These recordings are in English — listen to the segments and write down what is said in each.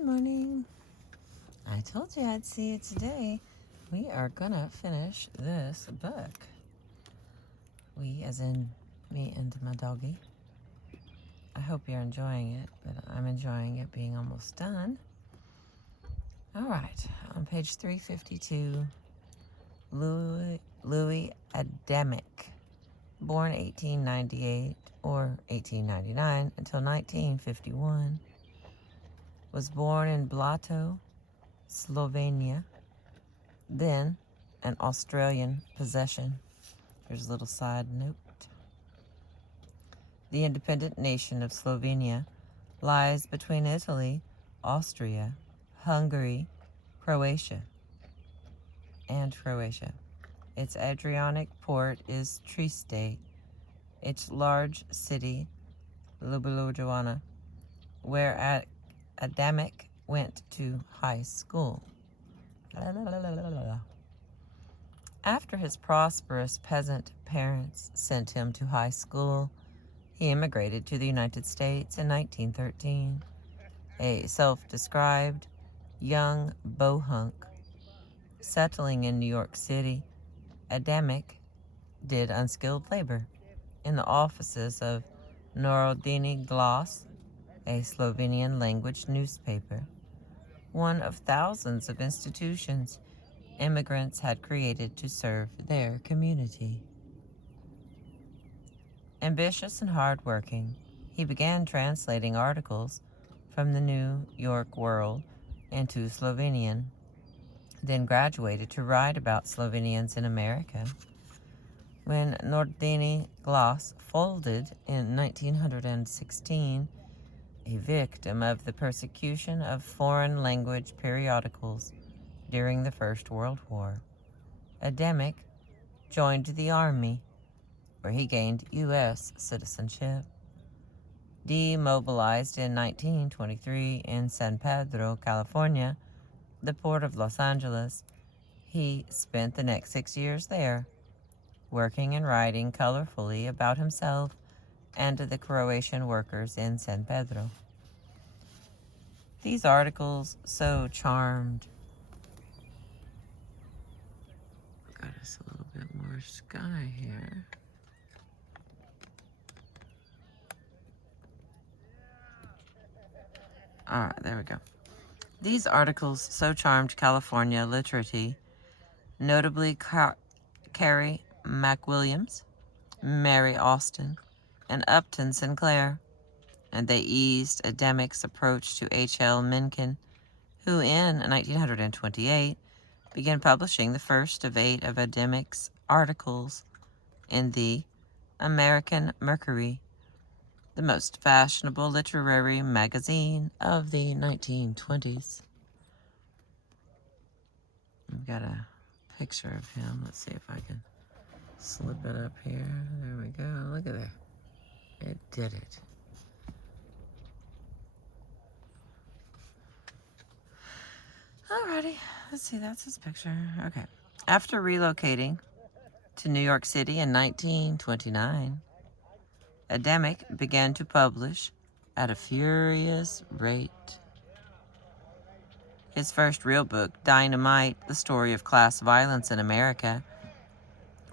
Good morning. I told you I'd see you today. We are gonna finish this book. We, as in me and my doggy. I hope you're enjoying it, but I'm enjoying it being almost done. All right, on page 352, Louis Adamic, born 1898 or 1899 until 1951, was born in Blato, Slovenia, then an Australian possession. Here's a little side note. The independent nation of Slovenia lies between Italy, Austria, Hungary, Croatia. Its Adriatic port is Trieste. Its large city, Ljubljana, where Adamic went to high school. After his prosperous peasant parents sent him to high school, he immigrated to the United States in 1913. A self-described young bohunk settling in New York City, Adamic did unskilled labor in the offices of Narodni Glas, a Slovenian language newspaper, one of thousands of institutions immigrants had created to serve their community. Ambitious and hardworking, he began translating articles from the New York World into Slovenian, then graduated to write about Slovenians in America. When Narodni Glas folded in 1916, a victim of the persecution of foreign language periodicals during the First World War, Adamic joined the Army, where he gained U.S. citizenship. Demobilized in 1923 in San Pedro, California, the port of Los Angeles, he spent the next 6 years there, working and writing colorfully about himself and the Croatian workers in San Pedro. These articles so charmed. Got us a little bit more sky here. All right, there we go. These articles so charmed California literati, notably Carrie McWilliams, Mary Austin, and Upton Sinclair, and they eased Adamic's approach to H.L. Mencken, who in 1928 began publishing the first of 8 of Adamic's articles in the American Mercury, the most fashionable literary magazine of the 1920s. I've got a picture of him. Let's see if I can slip it up here. There we go. Look at that. It did it. Alrighty. Let's see. That's his picture. Okay. After relocating to New York City in 1929, Adamic began to publish at a furious rate. His first real book, Dynamite, The Story of Class Violence in America,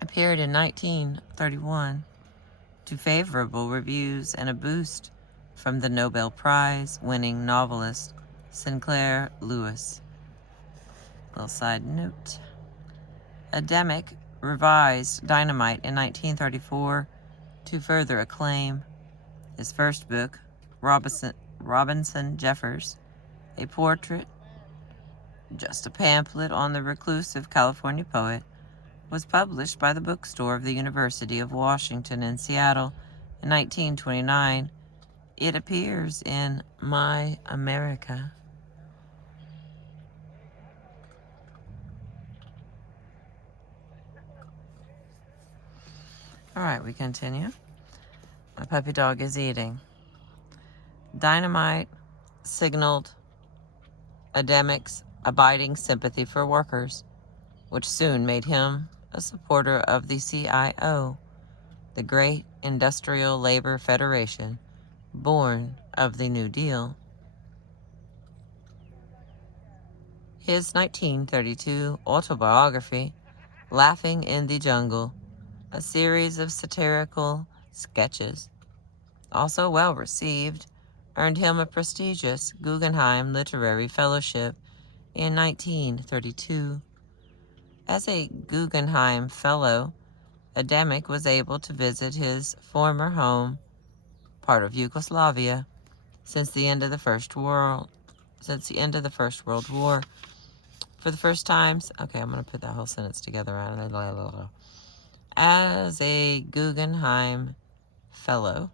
appeared in 1931 to favorable reviews and a boost from the Nobel Prize-winning novelist Sinclair Lewis. Little side note. Adamic revised Dynamite in 1934 to further acclaim. His first book, Robinson Jeffers, a portrait, just a pamphlet on the reclusive California poet, was published by the bookstore of the University of Washington in Seattle in 1929. It appears in My America. All right, we continue. My puppy dog is eating. Dynamite signaled Adamic's abiding sympathy for workers, which soon made him a supporter of the CIO, the Great Industrial Labor Federation, born of the New Deal. His 1932 autobiography, Laughing in the Jungle, a series of satirical sketches, also well received, earned him a prestigious Guggenheim Literary Fellowship in 1932. As a Guggenheim Fellow, Adamic was able to visit his former home, part of Yugoslavia, since the end of the First World War. For the first time, okay, I'm going to put that whole sentence together. As a Guggenheim Fellow,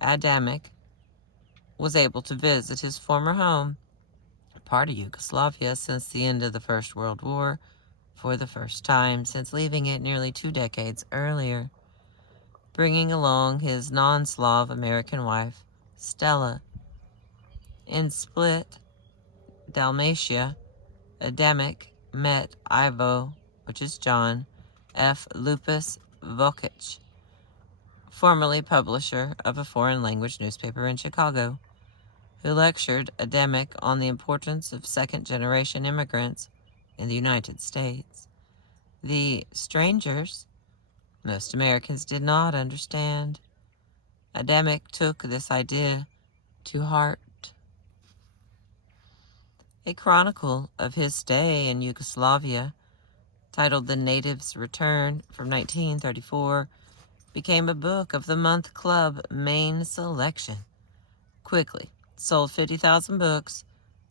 Adamic was able to visit his former home, part of Yugoslavia, since the end of the First World War, for the first time since leaving it nearly 2 decades earlier, bringing along his non-Slav American wife, Stella. In Split, Dalmatia, Adamic met Ivo, which is John, F. Lupus Vokic, formerly publisher of a foreign language newspaper in Chicago, who lectured Adamic on the importance of second-generation immigrants in the United States. The strangers most Americans did not understand. Adamic took this idea to heart. A chronicle of his stay in Yugoslavia, titled The Native's Return from 1934, became a book of the month club main selection. Quickly sold 50,000 books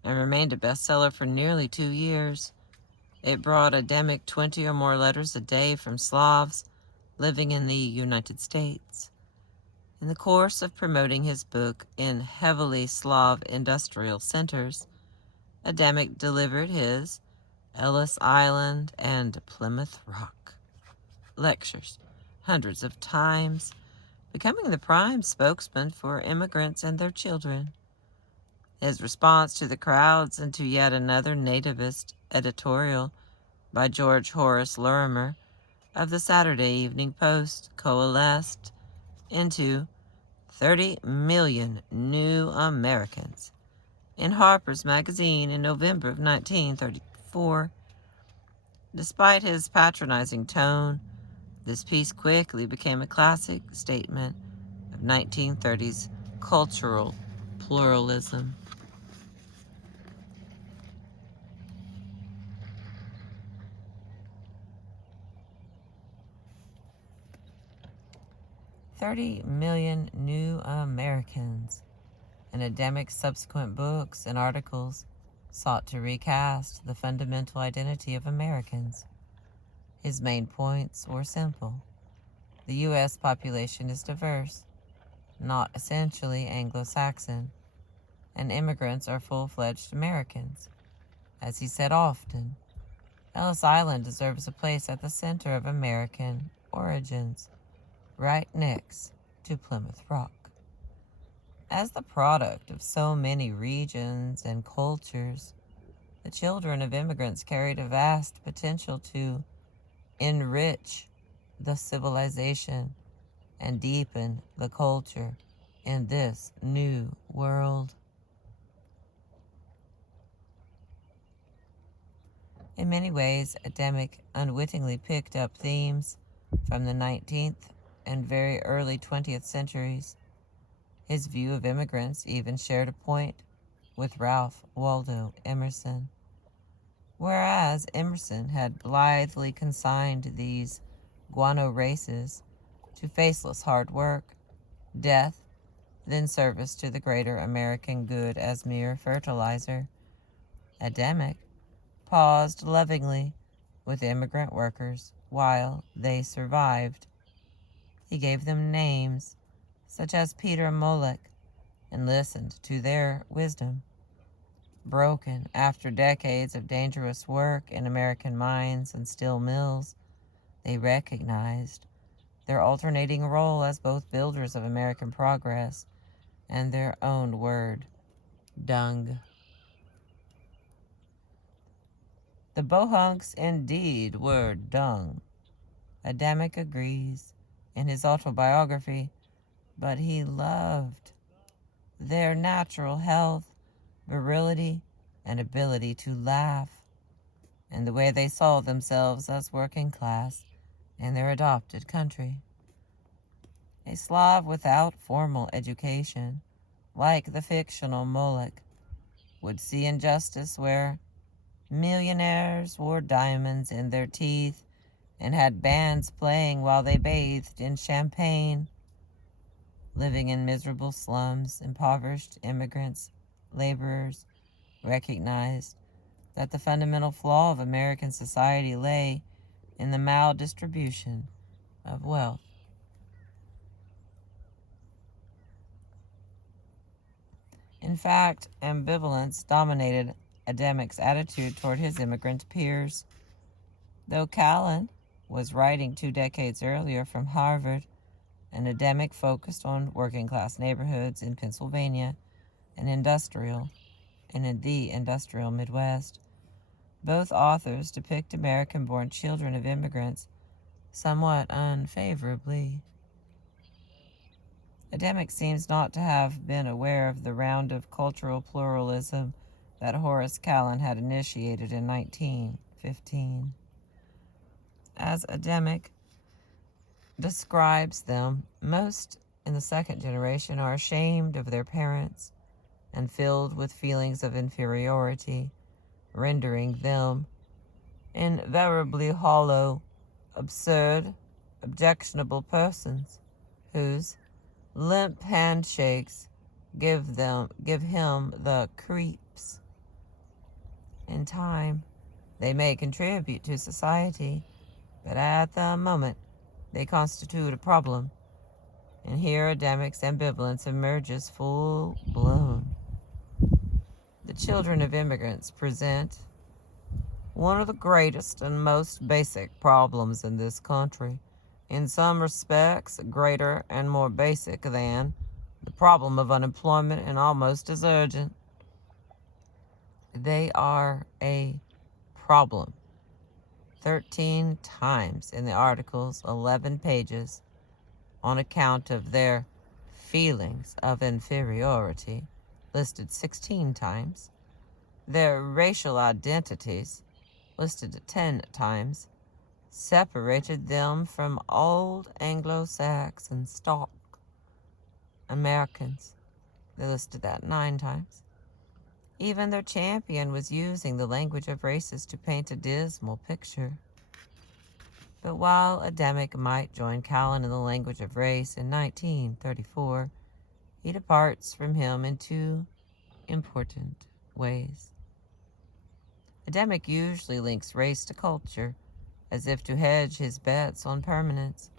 and remained a bestseller for nearly 2 years. It brought Adamic 20 or more letters a day from Slavs living in the United States. In the course of promoting his book in heavily Slav industrial centers, Adamic delivered his Ellis Island and Plymouth Rock lectures hundreds of times, becoming the prime spokesman for immigrants and their children. His response to the crowds and to yet another nativist editorial by George Horace Lorimer of the Saturday Evening Post coalesced into 30 million new Americans in Harper's Magazine in November of 1934. Despite his patronizing tone, this piece quickly became a classic statement of 1930s cultural pluralism. "30 million new Americans," and Adamic's subsequent books and articles sought to recast the fundamental identity of Americans. His main points were simple. The U.S. population is diverse, not essentially Anglo-Saxon, and immigrants are full-fledged Americans. As he said often, Ellis Island deserves a place at the center of American origins, right next to Plymouth Rock. As the product of so many regions and cultures, the children of immigrants carried a vast potential to enrich the civilization and deepen the culture in this new world. In many ways, Adamic unwittingly picked up themes from the 19th and very early 20th centuries. His view of immigrants even shared a point with Ralph Waldo Emerson. Whereas Emerson had blithely consigned these guano races to faceless hard work, death, then service to the greater American good as mere fertilizer, Adamic paused lovingly with immigrant workers while they survived. He gave them names, such as Peter Molick, and listened to their wisdom. Broken after decades of dangerous work in American mines and steel mills, they recognized their alternating role as both builders of American progress and their own word, dung. The Bohunks indeed were dung. Adamic agrees in his autobiography, but he loved their natural health, virility, and ability to laugh, and the way they saw themselves as working class in their adopted country. A Slav without formal education, like the fictional Moloch, would see injustice where millionaires wore diamonds in their teeth and had bands playing while they bathed in champagne. Living in miserable slums, impoverished immigrants, laborers recognized that the fundamental flaw of American society lay in the maldistribution of wealth. In fact, ambivalence dominated Adamic's attitude toward his immigrant peers. Though Callan was writing 2 decades earlier from Harvard, an Adamic focused on working-class neighborhoods in Pennsylvania and in the industrial Midwest. Both authors depict American-born children of immigrants somewhat unfavorably. Adamic seems not to have been aware of the round of cultural pluralism that Horace Callan had initiated in 1915. As Adamic describes them, most in the second generation are ashamed of their parents and filled with feelings of inferiority, rendering them invariably hollow, absurd, objectionable persons whose limp handshakes give him the creeps. In time, they may contribute to society, but at the moment, they constitute a problem. And here Adamic's ambivalence emerges full-blown. The children of immigrants present one of the greatest and most basic problems in this country, in some respects greater and more basic than the problem of unemployment and almost as urgent. They are a problem. 13 times in the article's 11 pages, on account of their feelings of inferiority, listed 16 times, their racial identities, listed 10 times, separated them from old Anglo-Saxon stock Americans. They listed that 9 times. Even their champion was using the language of races to paint a dismal picture. But while Adamic might join Callan in the language of race in 1934, he departs from him in 2 important ways. Adamic usually links race to culture, as if to hedge his bets on permanence.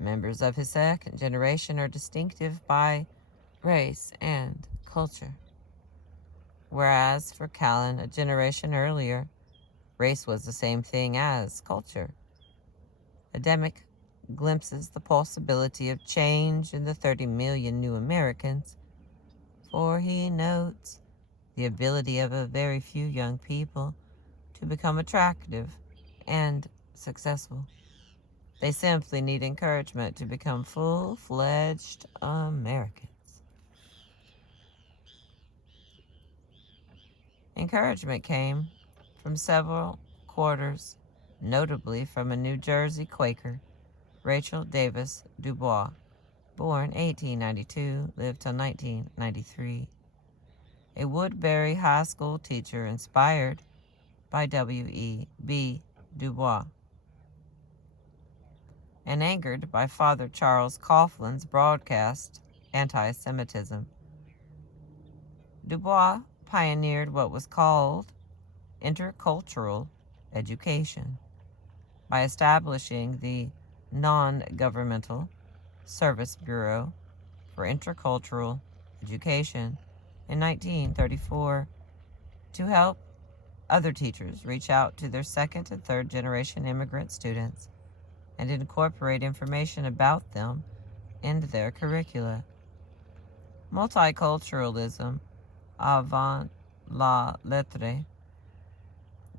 Members of his second generation are distinctive by race and culture. Whereas for Callan, a generation earlier, race was the same thing as culture. Adamic glimpses the possibility of change in the 30 million new Americans, for he notes the ability of a very few young people to become attractive and successful. They simply need encouragement to become full-fledged Americans. Encouragement came from several quarters, notably from a New Jersey Quaker, Rachel Davis Dubois, born 1892, lived till 1993. A Woodbury High School teacher inspired by W.E.B. Dubois, and angered by Father Charles Coughlin's broadcast anti-Semitism. Dubois pioneered what was called intercultural education by establishing the Non-Governmental Service Bureau for Intercultural Education in 1934 to help other teachers reach out to their second and third generation immigrant students and incorporate information about them into their curricula. Multiculturalism avant la lettre.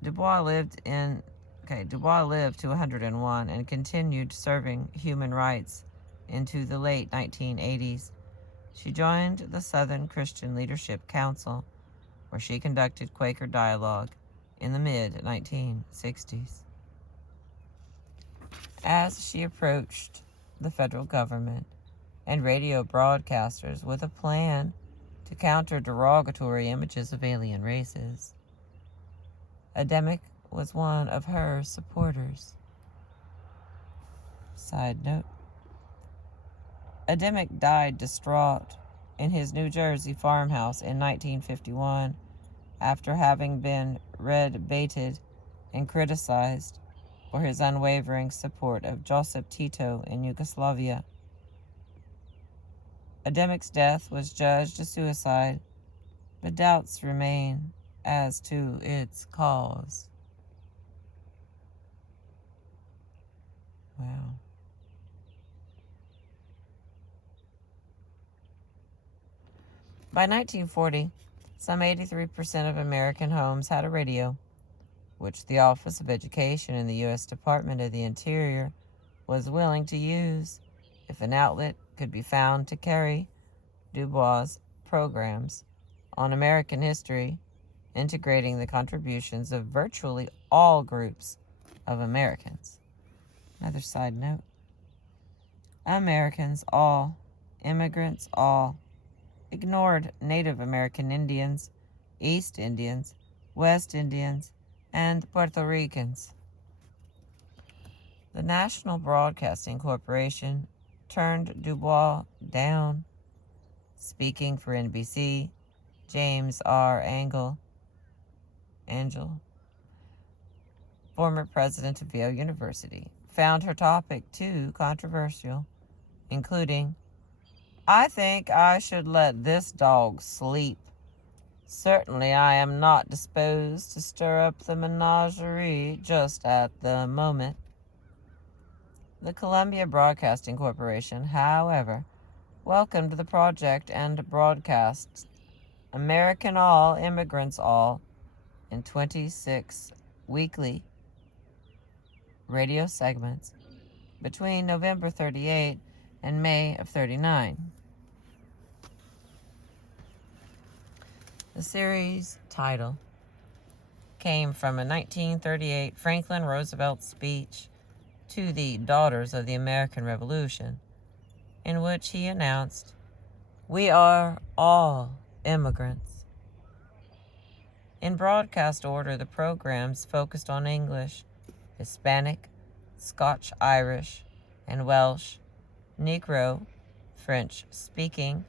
Dubois lived to 101 and continued serving human rights into the late 1980s. She joined the Southern Christian Leadership Council, where she conducted Quaker dialogue in the mid-1960s. As she approached the federal government and radio broadcasters with a plan to counter derogatory images of alien races, Ademick was one of her supporters. Side note: Ademick died distraught in his New Jersey farmhouse in 1951 after having been red-baited and criticized for his unwavering support of Josip Tito in Yugoslavia. Ademick's death was judged a suicide, but doubts remain as to its cause. Wow. By 1940, some 83% of American homes had a radio, which the Office of Education in the U.S. Department of the Interior was willing to use if an outlet could be found to carry Dubois' programs on American history, integrating the contributions of virtually all groups of Americans. Another side note: Americans all, immigrants all, ignored Native American Indians, East Indians, West Indians, and Puerto Ricans. The National Broadcasting Corporation turned Dubois down. Speaking for NBC, James R. Angel, former president of Yale University, found her topic too controversial, including, "I think I should let this dog sleep. Certainly I am not disposed to stir up the menagerie just at the moment." The Columbia Broadcasting Corporation, however, welcomed the project and broadcast American All, Immigrants All in 26 weekly radio segments between November 38 and May of 39. The series title came from a 1938 Franklin Roosevelt speech to the Daughters of the American Revolution, in which he announced, "We are all immigrants." In broadcast order, the programs focused on English, Hispanic, Scotch-Irish, and Welsh, Negro, French-speaking,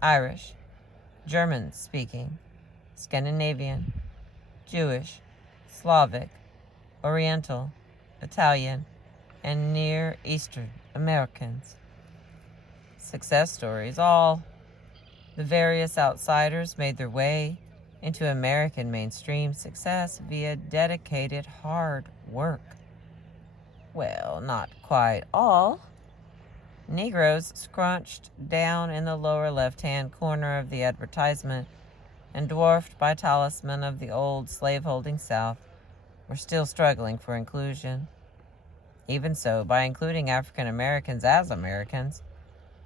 Irish, German-speaking, Scandinavian, Jewish, Slavic, Oriental, Italian, and Near Eastern Americans. Success stories all. The various outsiders made their way into American mainstream success via dedicated hard work. Well, not quite all. Negroes scrunched down in the lower left-hand corner of the advertisement and dwarfed by talisman of the old slaveholding South were still struggling for inclusion. Even so, by including African Americans as Americans,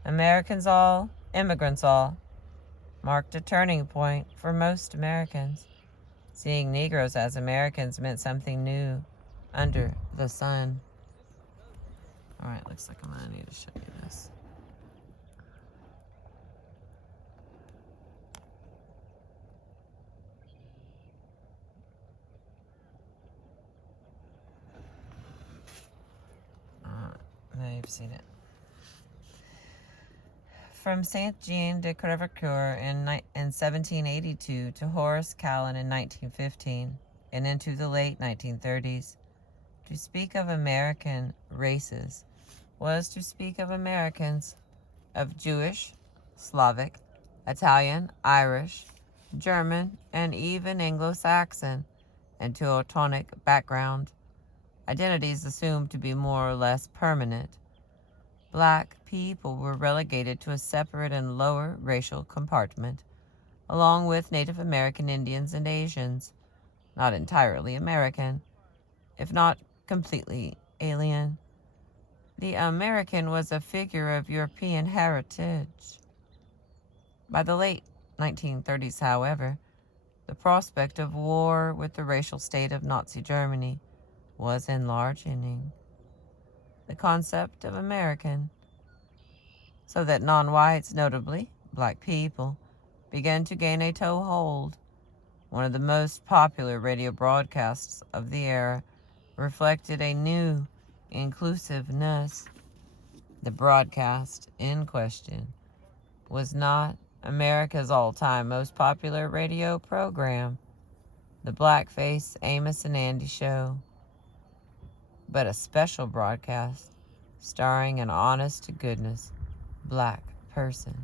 Americans all, immigrants all, marked a turning point for most Americans. Seeing Negroes as Americans meant something new under the sun. All right, looks like I'm going to need to show you this. Now you've seen it. From Saint Jean de Crevecoeur in 1782 to Horace Callan in 1915 and into the late 1930s, to speak of American races was to speak of Americans of Jewish, Slavic, Italian, Irish, German, and even Anglo-Saxon and Teutonic background, identities assumed to be more or less permanent. Black people were relegated to a separate and lower racial compartment, along with Native American Indians and Asians, not entirely American, if not completely alien. The American was a figure of European heritage. By the late 1930s, however, The prospect of war with the racial state of Nazi Germany was enlarging the concept of American, so that non-whites, notably black people, began to gain a toehold. One of the most popular radio broadcasts of the era reflected a new inclusiveness. The broadcast in question was not America's all-time most popular radio program, the Blackface Amos and Andy Show, but a special broadcast starring an honest-to-goodness black person.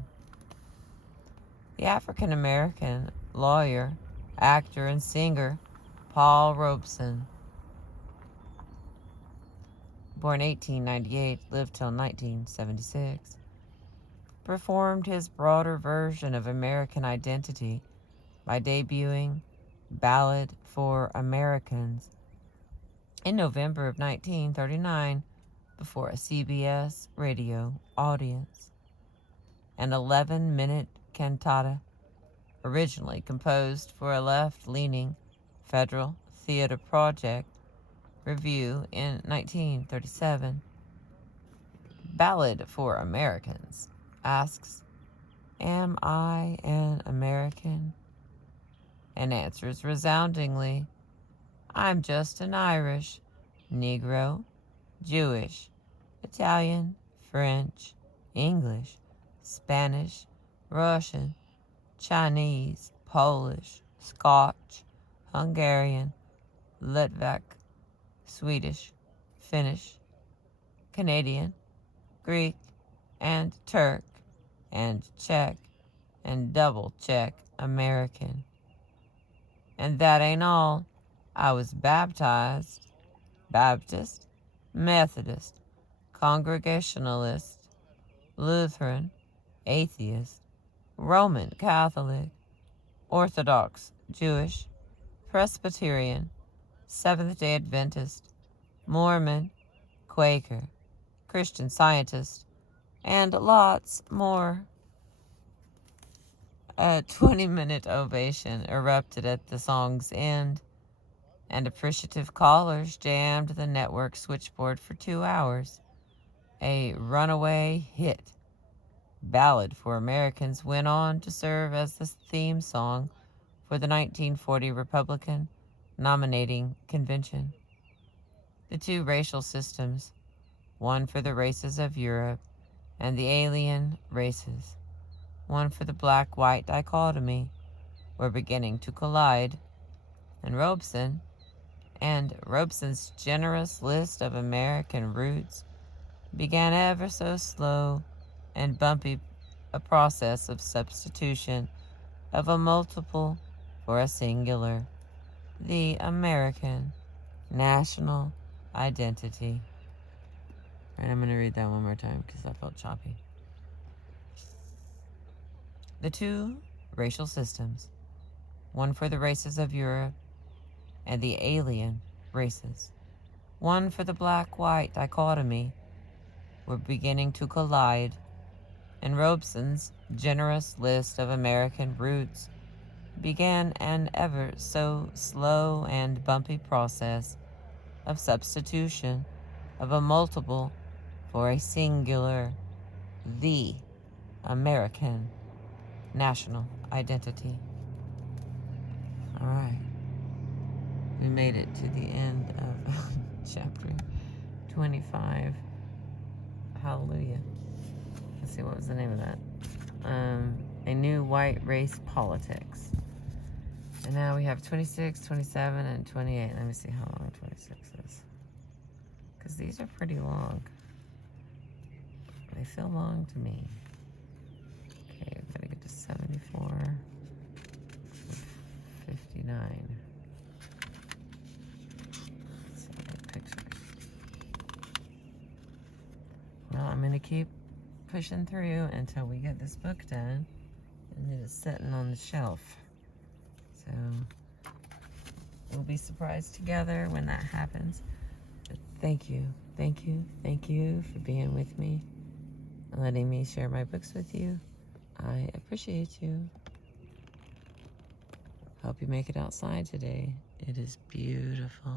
The African-American lawyer, actor, and singer Paul Robeson, born 1898, lived till 1976, performed his broader version of American identity by debuting Ballad for Americans in November of 1939 before a CBS radio audience. An 11-minute cantata, originally composed for a left-leaning Federal Theater Project review in 1937. Ballad for Americans asks, "Am I an American?" and answers resoundingly, "I'm just an Irish, Negro, Jewish, Italian, French, English, Spanish, Russian, Chinese, Polish, Scotch, Hungarian, Litvak, Swedish, Finnish, Canadian, Greek, and Turk, and Czech, and double-Czech American. And that ain't all. I was baptized, Baptist, Methodist, Congregationalist, Lutheran, Atheist, Roman Catholic, Orthodox Jewish, Presbyterian, Seventh-day Adventist, Mormon, Quaker, Christian Scientist, and lots more." A 20-minute ovation erupted at the song's end, and appreciative callers jammed the network switchboard for 2 hours. A runaway hit, Ballad for Americans went on to serve as the theme song for the 1940 Republican nominating convention. The two racial systems, one for the races of Europe and the alien races, one for the black-white dichotomy, were beginning to collide, and Robeson's generous list of American roots began ever so slow and bumpy a process of substitution of a multiple for a singular, the American national identity. All right, I'm going to read that one more time because I felt choppy. The two racial systems, one for the races of Europe and the alien races, one for the black-white dichotomy, were beginning to collide, and Robeson's generous list of American roots began an ever so slow and bumpy process of substitution of a multiple for a singular, the American national identity. All right. We made it to the end of chapter 25. Hallelujah. Let's see, what was the name of that? A New White Race Politics. And now we have 26, 27, and 28. Let me see how long 26 is. Because these are pretty long. They feel long to me. Okay, I've got to get to 74. 59. Let's see, pictures. Well, I'm going to keep pushing through until we get this book done. And it is sitting on the shelf. So we'll be surprised together when that happens. But thank you for being with me and letting me share my books with you. I appreciate you. Hope you make it outside today. It is beautiful.